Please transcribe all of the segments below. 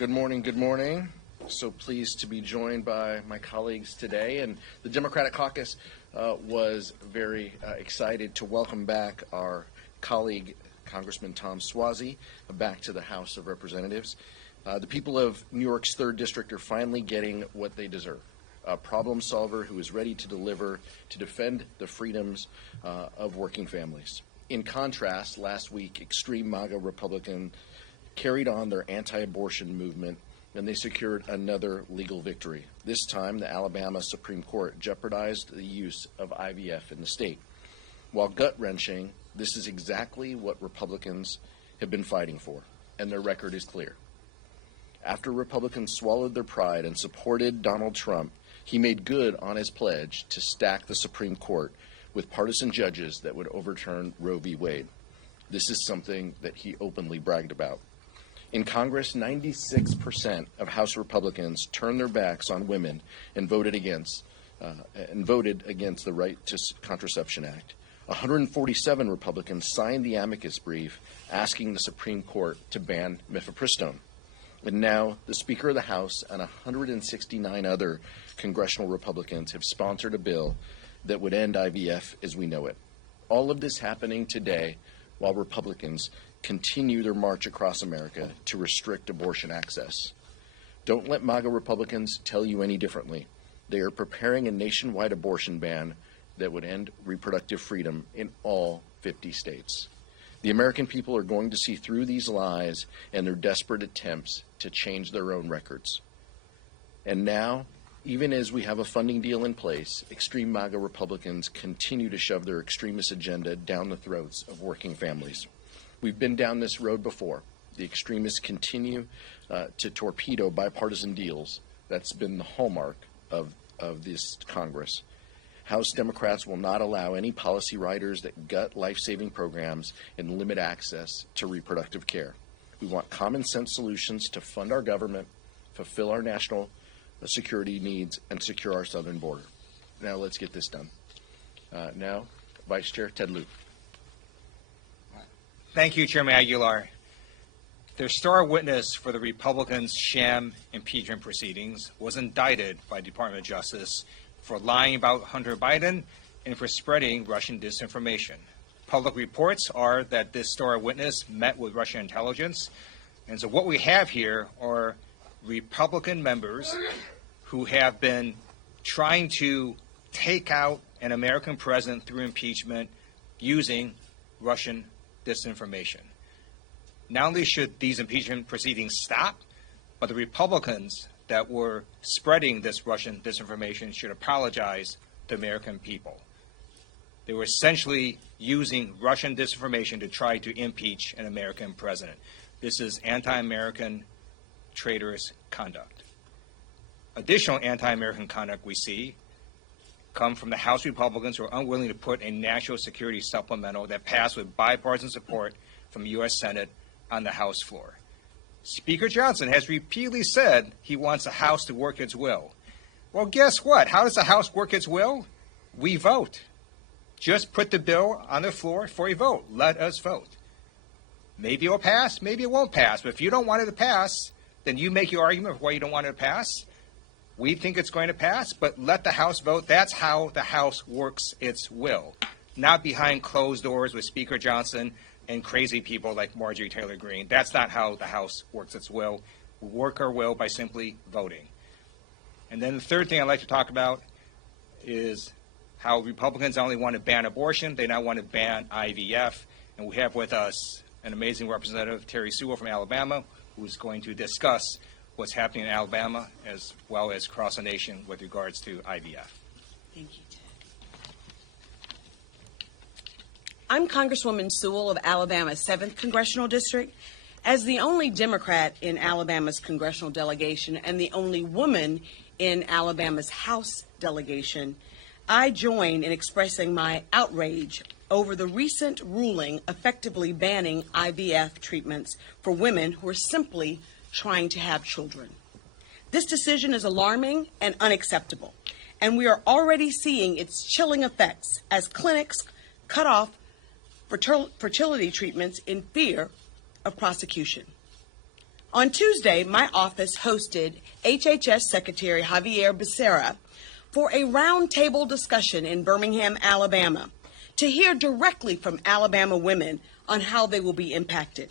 Good morning, good morning. So pleased to be joined by my colleagues today. And the Democratic Caucus was very excited to welcome back our colleague, Congressman Tom Suozzi, back to the House of Representatives. The people of New York's 3rd District are finally getting what they deserve. A problem solver who is ready to deliver to defend the freedoms of working families. In contrast, last week, extreme MAGA Republicans carried on their anti-abortion movement, and they secured another legal victory. This time, the Alabama Supreme Court jeopardized the use of IVF in the state. While gut-wrenching, this is exactly what Republicans have been fighting for, and their record is clear. After Republicans swallowed their pride and supported Donald Trump, he made good on his pledge to stack the Supreme Court with partisan judges that would overturn Roe v. Wade. This is something that he openly bragged about. In Congress, 96% of House Republicans turned their backs on women and voted against the Right to Contraception Act. 147 Republicans signed the amicus brief asking the Supreme Court to ban mifepristone. And now the Speaker of the House and 169 other congressional Republicans have sponsored a bill that would end IVF as we know it. All of this happening today while Republicans continue their march across America to restrict abortion access. Don't let MAGA Republicans tell you any differently. They are preparing a nationwide abortion ban that would end reproductive freedom in all 50 states. The American people are going to see through these lies and their desperate attempts to change their own records. And now, even as we have a funding deal in place, extreme MAGA Republicans continue to shove their extremist agenda down the throats of working families. We've been down this road before. The extremists continue to torpedo bipartisan deals. That's been the hallmark of this Congress. House Democrats will not allow any policy writers that gut life-saving programs and limit access to reproductive care. We want common sense solutions to fund our government, fulfill our national security needs, and secure our southern border. Now let's get this done. Now, Vice Chair Ted Lieu. Thank you, Chairman Aguilar. The star witness for the Republicans' sham impeachment proceedings was indicted by the Department of Justice for lying about Hunter Biden and for spreading Russian disinformation. Public reports are that this star witness met with Russian intelligence. And so what we have here are Republican members who have been trying to take out an American president through impeachment using Russian disinformation. Not only should these impeachment proceedings stop, but the Republicans that were spreading this Russian disinformation should apologize to the American people. They were essentially using Russian disinformation to try to impeach an American president. This is anti-American traitorous conduct. Additional anti-American conduct we see come from the House Republicans who are unwilling to put a national security supplemental that passed with bipartisan support from the U.S. Senate on the House floor. Speaker Johnson has repeatedly said he wants the House to work its will. Well, guess what? How does the House work its will? We vote. Just put the bill on the floor for a vote. Let us vote. Maybe it will pass, maybe it won't pass. But if you don't want it to pass, then you make your argument for why you don't want it to pass. We think it's going to pass, but let the House vote. That's how the House works its will, not behind closed doors with Speaker Johnson and crazy people like Marjorie Taylor Greene. That's not how the House works its will. We work our will by simply voting. And then the third thing I'd like to talk about is how Republicans not only want to ban abortion, they now want to ban IVF. And we have with us an amazing representative, Terry Sewell from Alabama, who's going to discuss what's happening in Alabama as well as across the nation with regards to IVF. Thank you, Ted. I'm Congresswoman Sewell of Alabama's 7th Congressional District. As the only Democrat in Alabama's congressional delegation and the only woman in Alabama's House delegation, I join in expressing my outrage over the recent ruling effectively banning IVF treatments for women who are simply trying to have children. This decision is alarming and unacceptable, and we are already seeing its chilling effects as clinics cut off fertility treatments in fear of prosecution. On Tuesday, my office hosted HHS Secretary Javier Becerra for a roundtable discussion in Birmingham, Alabama, to hear directly from Alabama women on how they will be impacted.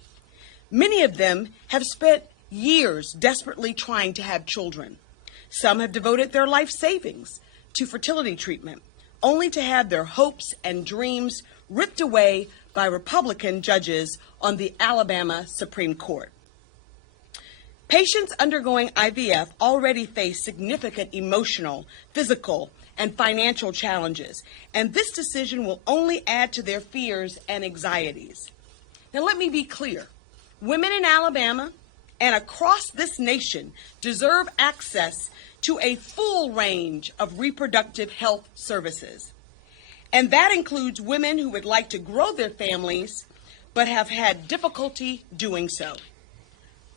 Many of them have spent years desperately trying to have children. Some have devoted their life savings to fertility treatment, only to have their hopes and dreams ripped away by Republican judges on the Alabama Supreme Court. Patients undergoing IVF already face significant emotional, physical, and financial challenges, and this decision will only add to their fears and anxieties. Now, let me be clear. Women in Alabama and across this nation deserve access to a full range of reproductive health services. And that includes women who would like to grow their families but have had difficulty doing so.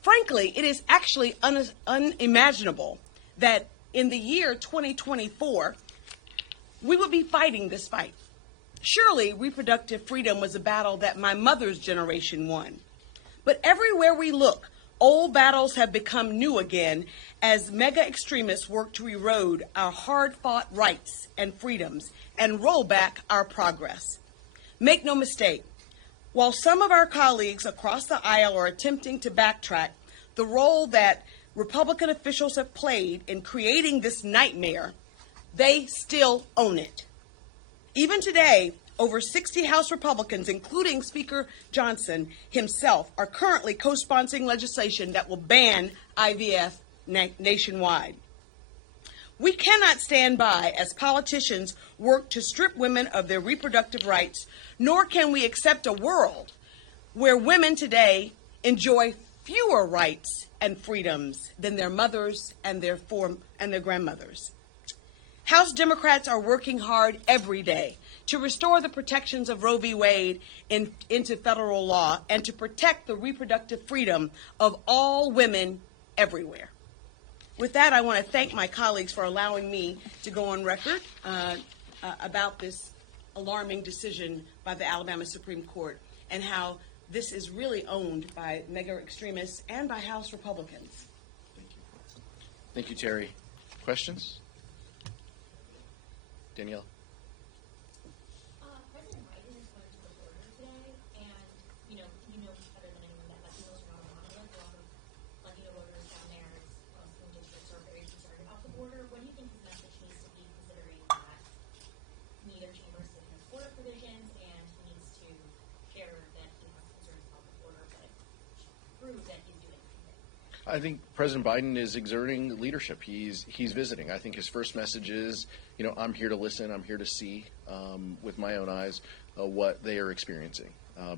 Frankly, it is actually unimaginable that in the year 2024, we would be fighting this fight. Surely, reproductive freedom was a battle that my mother's generation won. But everywhere we look, old battles have become new again as mega extremists work to erode our hard-fought rights and freedoms and roll back our progress. Make no mistake, while some of our colleagues across the aisle are attempting to backtrack the role that Republican officials have played in creating this nightmare, they still own it. Even today, over 60 House Republicans, including Speaker Johnson himself, are currently co-sponsoring legislation that will ban IVF nationwide. We cannot stand by as politicians work to strip women of their reproductive rights, nor can we accept a world where women today enjoy fewer rights and freedoms than their mothers and their grandmothers. House Democrats are working hard every day to restore the protections of Roe v. Wade into federal law and to protect the reproductive freedom of all women everywhere. With that, I want to thank my colleagues for allowing me to go on record about this alarming decision by the Alabama Supreme Court and how this is really owned by mega extremists and by House Republicans. Thank you, Terry. Questions? Danielle? President Biden is going to the border today, and you know better than anyone that Latinos are not a monolith. A lot of Latino voters down there, swing districts are very concerned about the border. What do you think his message needs to be, considering that neither chamber is looking at border provisions, and he needs to share that he has concerns about the border, but prove that he's doing something? I think President Biden is exerting leadership. He's visiting. I think his first message is, I'm here to listen. I'm here to see with my own eyes what they are experiencing.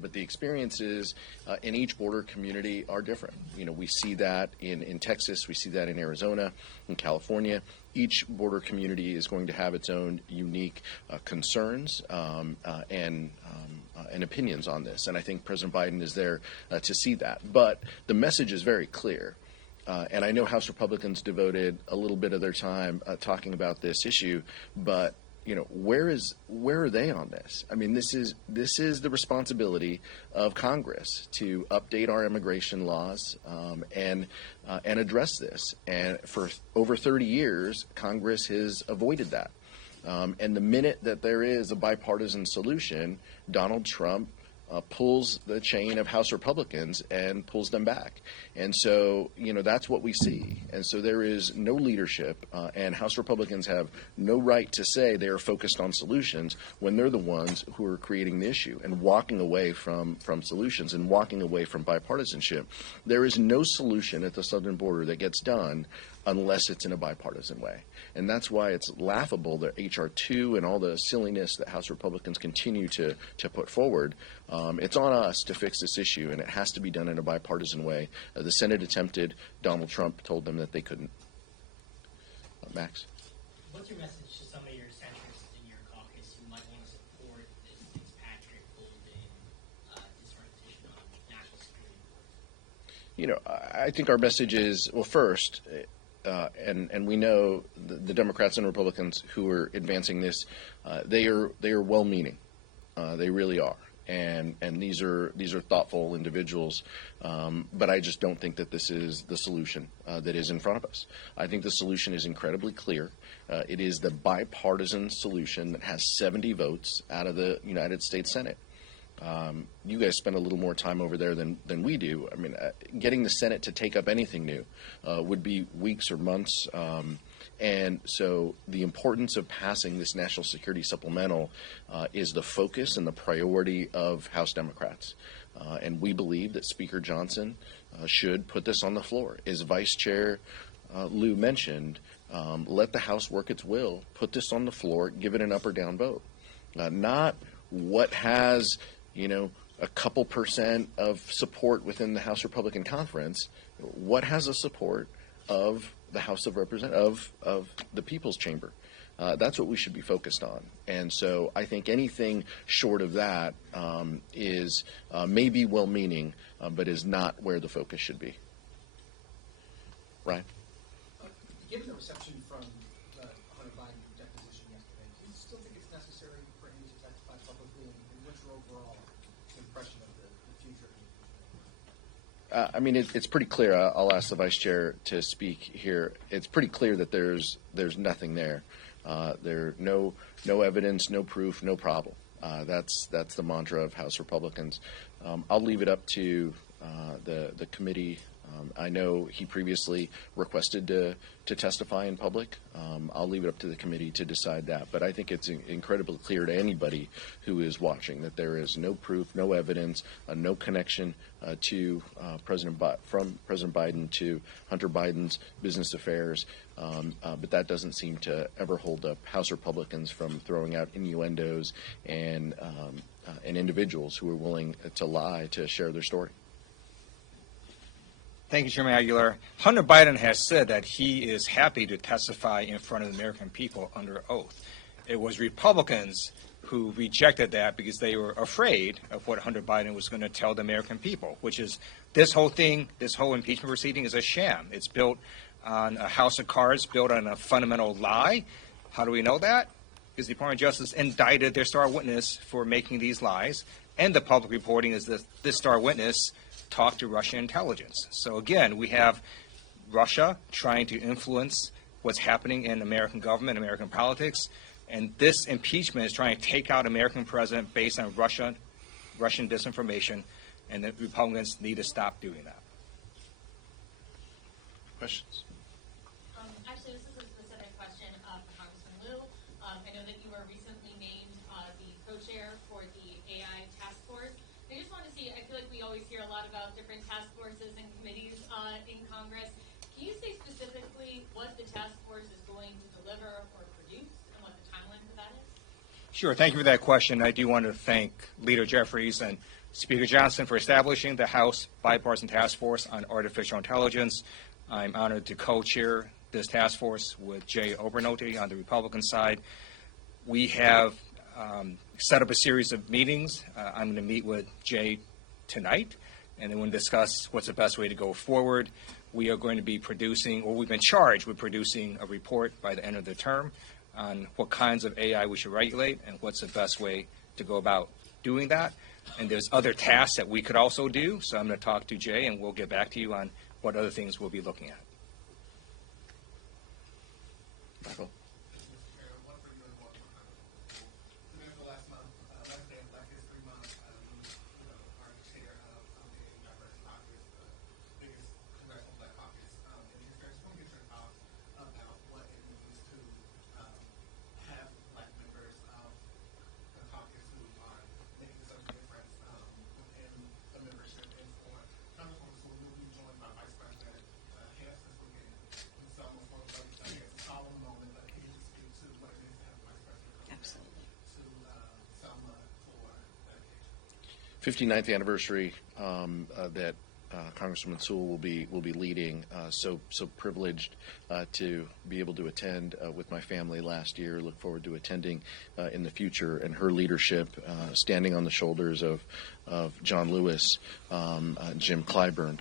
But the experiences in each border community are different. We see that in Texas. We see that in Arizona, in California. Each border community is going to have its own unique concerns and opinions on this. And I think President Biden is there to see that. But the message is very clear. And I know House Republicans devoted a little bit of their time talking about this issue, but where are they on this? I mean, this is the responsibility of Congress to update our immigration laws and address this. And for over 30 years, Congress has avoided that. And the minute that there is a bipartisan solution, Donald Trump pulls the chain of House Republicans and pulls them back. And so, that's what we see. And so there is no leadership, and House Republicans have no right to say they are focused on solutions when they're the ones who are creating the issue and walking away from solutions and walking away from bipartisanship. There is no solution at the southern border that gets done unless it's in a bipartisan way. And that's why it's laughable that H.R. 2 and all the silliness that House Republicans continue to put forward. It's on us to fix this issue, and it has to be done in a bipartisan way. The Senate attempted. Donald Trump told them that they couldn't. Max? What's your message to some of your centrists in your caucus who might want to support this Fitzpatrick Golden dissertation on national security? I think our message is, well, first, and we know the Democrats and Republicans who are advancing this, they are well-meaning. They really are. and these are thoughtful individuals, but I just don't think that this is the solution that is in front of us. I think the solution is incredibly clear. It is the bipartisan solution that has 70 votes out of the United States Senate. You guys spend a little more time over there than we do. I mean, getting the Senate to take up anything new would be weeks or months. And so the importance of passing this national security supplemental is the focus and the priority of House Democrats. And we believe that Speaker Johnson should put this on the floor. As Vice Chair Lou mentioned, let the House work its will, put this on the floor, give it an up or down vote. Not what has, a couple percent of support within the House Republican Conference, what has the support of the House of Representatives, of the People's Chamber. That's what we should be focused on. And so I think anything short of that is maybe well-meaning, but is not where the focus should be. Ryan? Given the reception from the Hunter Biden deposition yesterday, do you still think it's necessary for him to testify publicly, and what's your overall impression of the future? I mean, it's pretty clear. I'll ask the vice chair to speak here. It's pretty clear that there's nothing there. No evidence, no proof, no problem. That's the mantra of House Republicans. I'll leave it up to the committee. I know he previously requested to testify in public. I'll leave it up to the committee to decide that. But I think it's incredibly clear to anybody who is watching that there is no proof, no evidence, no connection from President Biden to Hunter Biden's business affairs. But that doesn't seem to ever hold up House Republicans from throwing out innuendos and individuals who are willing to lie to share their story. Thank you, Chairman Aguilar. Hunter Biden has said that he is happy to testify in front of the American people under oath. It was Republicans who rejected that because they were afraid of what Hunter Biden was going to tell the American people, which is this whole impeachment proceeding is a sham. It's built on a house of cards, built on a fundamental lie. How do we know that? Because the Department of Justice indicted their star witness for making these lies, and the public reporting is that this star witness talk to Russian intelligence. So again, we have Russia trying to influence what's happening in American government, American politics, and this impeachment is trying to take out American president based on Russian disinformation, and the Republicans need to stop doing that. Questions? Actually, this is a specific question for Congressman Liu. I know that you were recently named the co-chair for the AI task force. I just want to see, I feel like we always hear a lot about different task forces and committees in Congress. Can you say specifically what the task force is going to deliver or produce and what the timeline for that is? Sure. Thank you for that question. I do want to thank Leader Jeffries and Speaker Johnson for establishing the House Bipartisan Task Force on Artificial Intelligence. I'm honored to co-chair this task force with Jay Obernolte on the Republican side. We have set up a series of meetings. I'm going to meet with Jay tonight, and then we'll discuss what's the best way to go forward. We are going to be producing, or we've been charged with producing a report by the end of the term on what kinds of AI we should regulate and what's the best way to go about doing that. And there's other tasks that we could also do, so I'm going to talk to Jay, and we'll get back to you on what other things we'll be looking at. Michael? Absolutely. 59th anniversary that Congresswoman Sewell will be leading. So privileged to be able to attend with my family last year. Look forward to attending in the future. And her leadership, standing on the shoulders of John Lewis, Jim Clyburn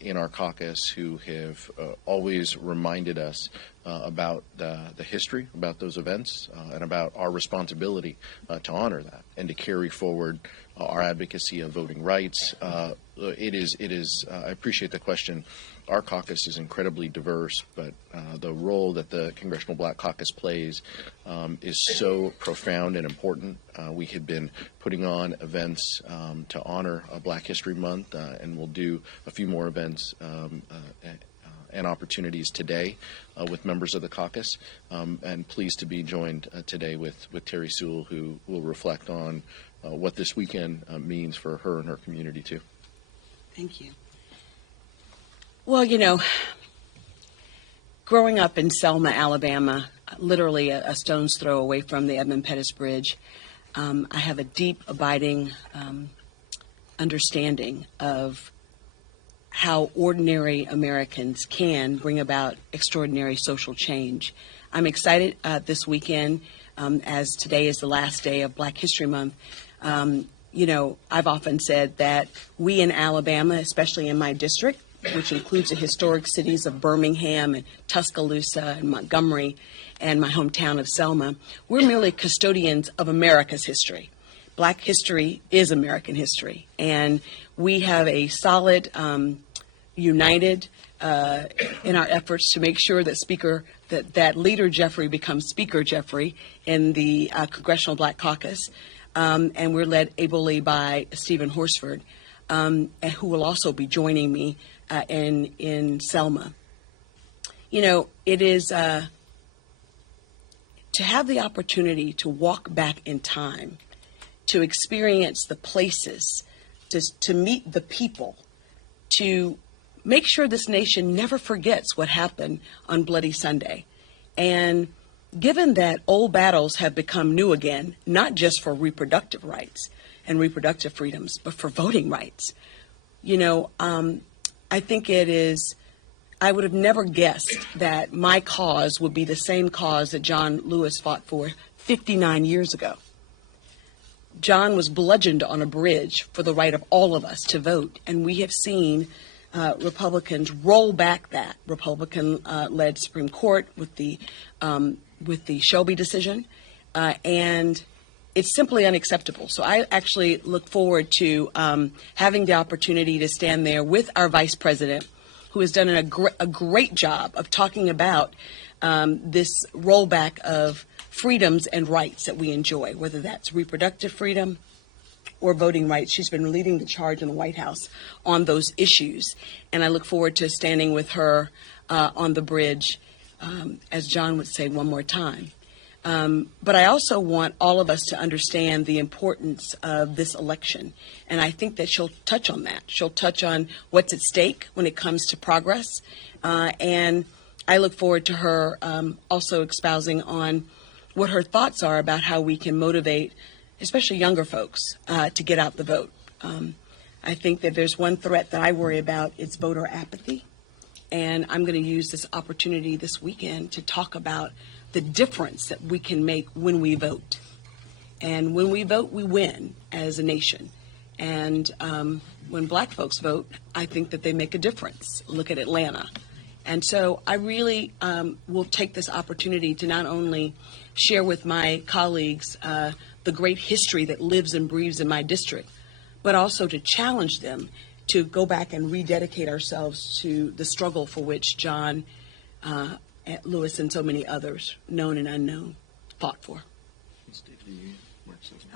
in our caucus, who have always reminded us about the history, about those events, and about our responsibility to honor that and to carry forward our advocacy of voting rights. It is. I appreciate the question. Our caucus is incredibly diverse, but the role that the Congressional Black Caucus plays is so profound and important. We have been putting on events to honor Black History Month, and we'll do a few more events and opportunities today with members of the caucus. And pleased to be joined today with Terry Sewell, who will reflect on what this weekend means for her and her community, too. Thank you. Well, growing up in Selma, Alabama, literally a stone's throw away from the Edmund Pettus Bridge, I have a deep, abiding understanding of how ordinary Americans can bring about extraordinary social change. I'm excited this weekend, as today is the last day of Black History Month. I've often said that we in Alabama, especially in my district, which includes the historic cities of Birmingham and Tuscaloosa and Montgomery and my hometown of Selma, we're merely custodians of America's history. Black history is American history, and we have a solid, united in our efforts to make sure that Leader Jeffrey becomes Speaker Jeffrey in the Congressional Black Caucus, and we're led ably by Stephen Horsford, who will also be joining me in Selma. It is to have the opportunity to walk back in time, to experience the places, to meet the people, to make sure this nation never forgets what happened on Bloody Sunday. And given that old battles have become new again, not just for reproductive rights and reproductive freedoms, but for voting rights, I think I would have never guessed that my cause would be the same cause that John Lewis fought for 59 years ago. John was bludgeoned on a bridge for the right of all of us to vote, and we have seen Republicans roll back that Republican-led Supreme Court with the Shelby decision, and it's simply unacceptable. So I actually look forward to having the opportunity to stand there with our Vice President, who has done a great job of talking about this rollback of freedoms and rights that we enjoy, whether that's reproductive freedom or voting rights. She's been leading the charge in the White House on those issues, and I look forward to standing with her on the bridge, as John would say, one more time. But I also want all of us to understand the importance of this election, and I think that she'll touch on that. She'll touch on what's at stake when it comes to progress, and I look forward to her also espousing on what her thoughts are about how we can motivate especially younger folks to get out the vote. I think that there's one threat that I worry about, it's voter apathy. And I'm going to use this opportunity this weekend to talk about the difference that we can make when we vote. And when we vote, we win as a nation. And when black folks vote, I think that they make a difference. Look at Atlanta. And so I really will take this opportunity to not only share with my colleagues the great history that lives and breathes in my district, but also to challenge them to go back and rededicate ourselves to the struggle for which John Lewis and so many others, known and unknown, fought for.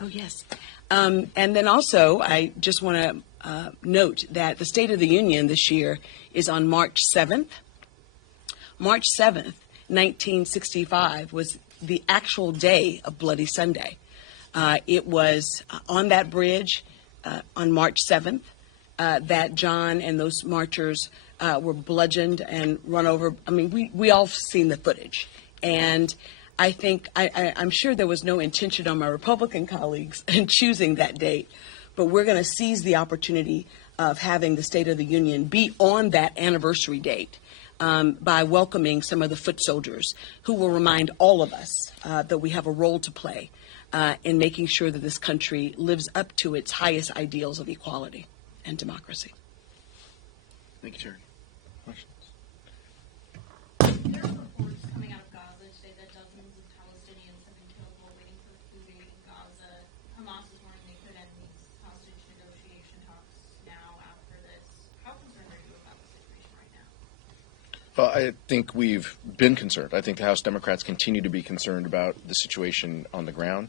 Oh, yes. And then also, I just want to note that the State of the Union this year is on March 7th. March 7th, 1965 was the actual day of Bloody Sunday. It was on that bridge on March 7th that John and those marchers were bludgeoned and run over. I mean, we all seen the footage. And I think, I'm sure there was no intention on my Republican colleagues in choosing that date, but we're going to seize the opportunity of having the State of the Union be on that anniversary date by welcoming some of the foot soldiers who will remind all of us that we have a role to play in making sure that this country lives up to its highest ideals of equality and democracy. Thank you, Terry. Questions? There are reports coming out of Gaza today that dozens of Palestinians have been killed while waiting for food aid in Gaza. Hamas is warning they could end these I think we've been concerned. I think the House Democrats continue to be concerned about the situation on the ground.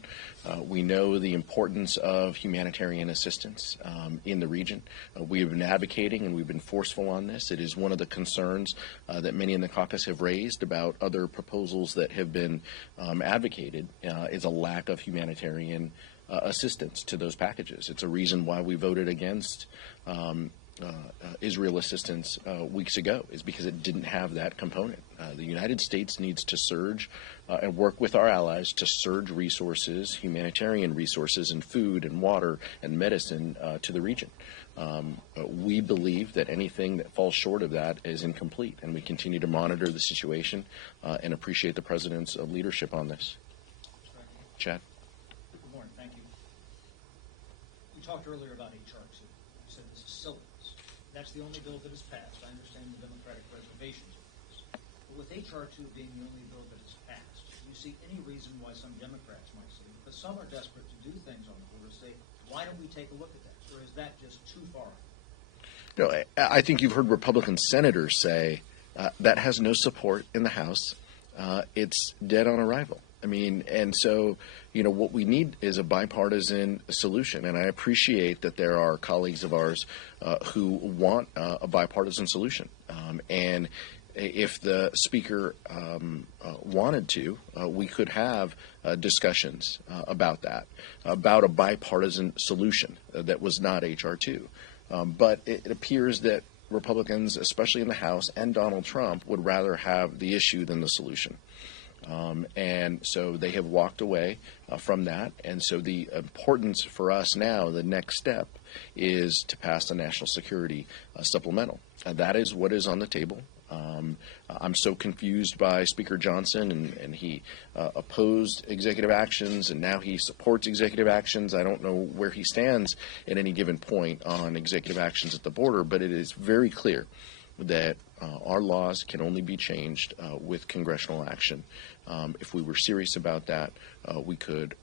We know the importance of humanitarian assistance in the region. We have been advocating and we've been forceful on this. It is one of the concerns that many in the caucus have raised about other proposals that have been advocated is a lack of humanitarian assistance to those packages. It's a reason why we voted against Israel assistance weeks ago, is because it didn't have that component. The United States needs to surge and work with our allies to surge resources, humanitarian resources, and food and water and medicine to the region. We believe that anything that falls short of that is incomplete, and we continue to monitor the situation and appreciate the President's leadership on this. Chad? Good morning. Thank you. You talked earlier about HR2. You said this is syllabus. That's the only bill that has passed. I understand the Democratic reservations on this. But with HR2 being the only bill that has passed, do you see any reason why some Democrats might say, because some are desperate to do things on the border, say, why don't we take a look at that? Or is that just too far? No, I think you've heard Republican senators say that has no support in the House. It's dead on arrival. I mean, and so, what we need is a bipartisan solution. And I appreciate that there are colleagues of ours who want a bipartisan solution. And if the Speaker wanted to, we could have discussions about that, about a bipartisan solution that was not H.R. 2. But it appears that Republicans, especially in the House, and Donald Trump would rather have the issue than the solution. And so they have walked away from that. And so the importance for us now, the next step, is to pass a national security supplemental. That is what is on the table. I'm so confused by Speaker Johnson, and he opposed executive actions, and now he supports executive actions. I don't know where he stands at any given point on executive actions at the border, but it is very clear that our laws can only be changed with congressional action. If we were serious about that, we could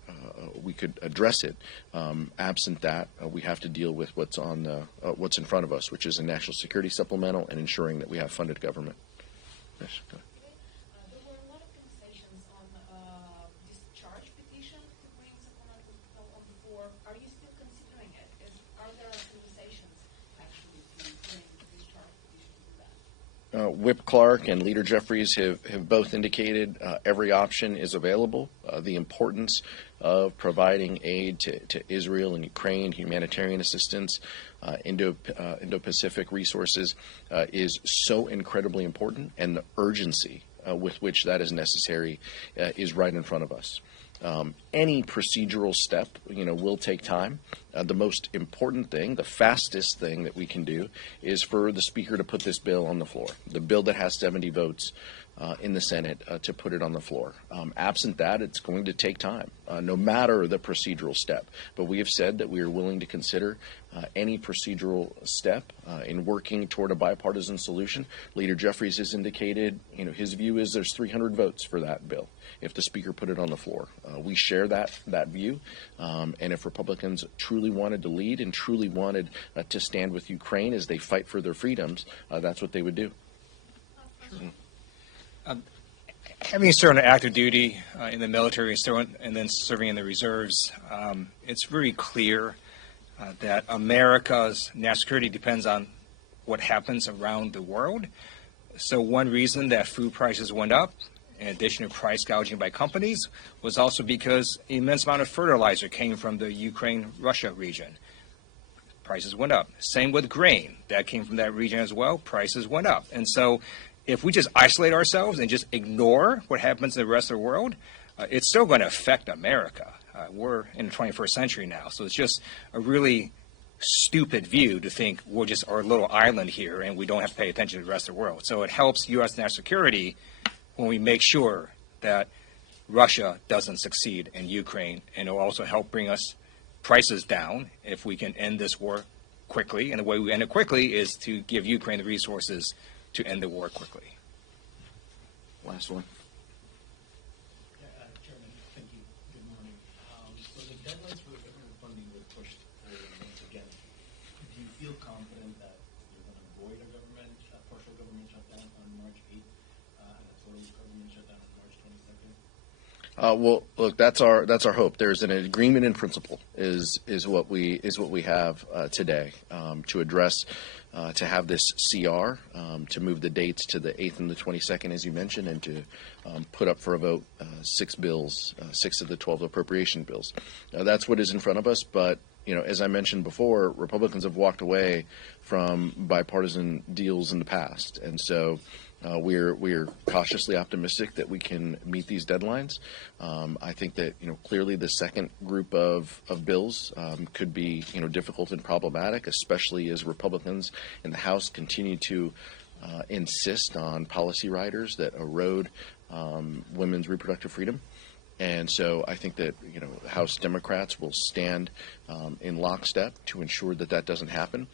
address it. Absent that, we have to deal with what's in front of us, which is a national security supplemental and ensuring that we have funded government. Yes, go ahead. There were a lot of conversations on discharge petition to bring supplemental bill on the floor. Are you still considering it? Are there conversations actually to bring discharge petition to that? Whip Clark and Leader Jeffries have both indicated every option is available. The importance of providing aid to Israel and Ukraine, humanitarian assistance, Indo-Pacific resources is so incredibly important, and the urgency with which that is necessary is right in front of us. Any procedural step, will take time. The most important thing, the fastest thing that we can do, is for the Speaker to put this bill on the floor. The bill that has 70 votes in the Senate to put it on the floor. Absent that, it's going to take time, no matter the procedural step. But we have said that we are willing to consider any procedural step in working toward a bipartisan solution. Leader Jeffries has indicated, his view is there's 300 votes for that bill if the Speaker put it on the floor. We share that view, and if Republicans truly wanted to lead and truly wanted to stand with Ukraine as they fight for their freedoms, that's what they would do. Having served on active duty in the military and then serving in the reserves, it's very clear that America's national security depends on what happens around the world. So one reason that food prices went up, in addition to price gouging by companies, was also because an immense amount of fertilizer came from the Ukraine-Russia region. Prices went up. Same with grain. That came from that region as well. Prices went up. And so if we just isolate ourselves and just ignore what happens in the rest of the world, it's still going to affect America. We're in the 21st century now, so it's just a really stupid view to think we're just our little island here and we don't have to pay attention to the rest of the world. So it helps U.S. national security when we make sure that Russia doesn't succeed in Ukraine, and it will also help bring us prices down if we can end this war quickly. And the way we end it quickly is to give Ukraine the resources to end the war quickly. Last one. Chairman, thank you. Good morning. So the deadlines for the government funding were pushed forward once again. Do you feel confident that you're going to avoid a partial partial government shutdown on March 8th and a total government shutdown on March 22nd? Well, look, that's our hope. There's an agreement in principle is what we have today to address to have this CR to move the dates to the 8th and the 22nd, as you mentioned, and to put up for a vote 6 bills, 6 of the 12 appropriation bills. That's what is in front of us. But as I mentioned before, Republicans have walked away from bipartisan deals in the past, and so. We're cautiously optimistic that we can meet these deadlines. I think that clearly the second group of bills could be difficult and problematic, especially as Republicans in the House continue to insist on policy riders that erode women's reproductive freedom. And so I think that House Democrats will stand in lockstep to ensure that that doesn't happen.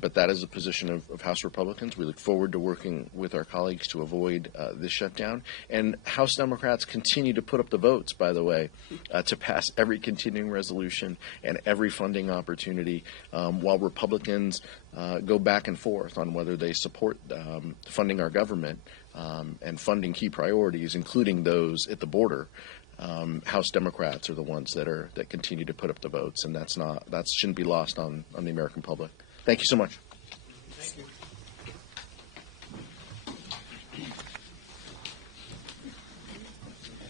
But that is the position of House Republicans. We look forward to working with our colleagues to avoid this shutdown. And House Democrats continue to put up the votes, by the way, to pass every continuing resolution and every funding opportunity, while Republicans go back and forth on whether they support funding our government and funding key priorities, including those at the border. House Democrats are the ones that continue to put up the votes, and that shouldn't be lost on the American public. Thank you so much. Thank you.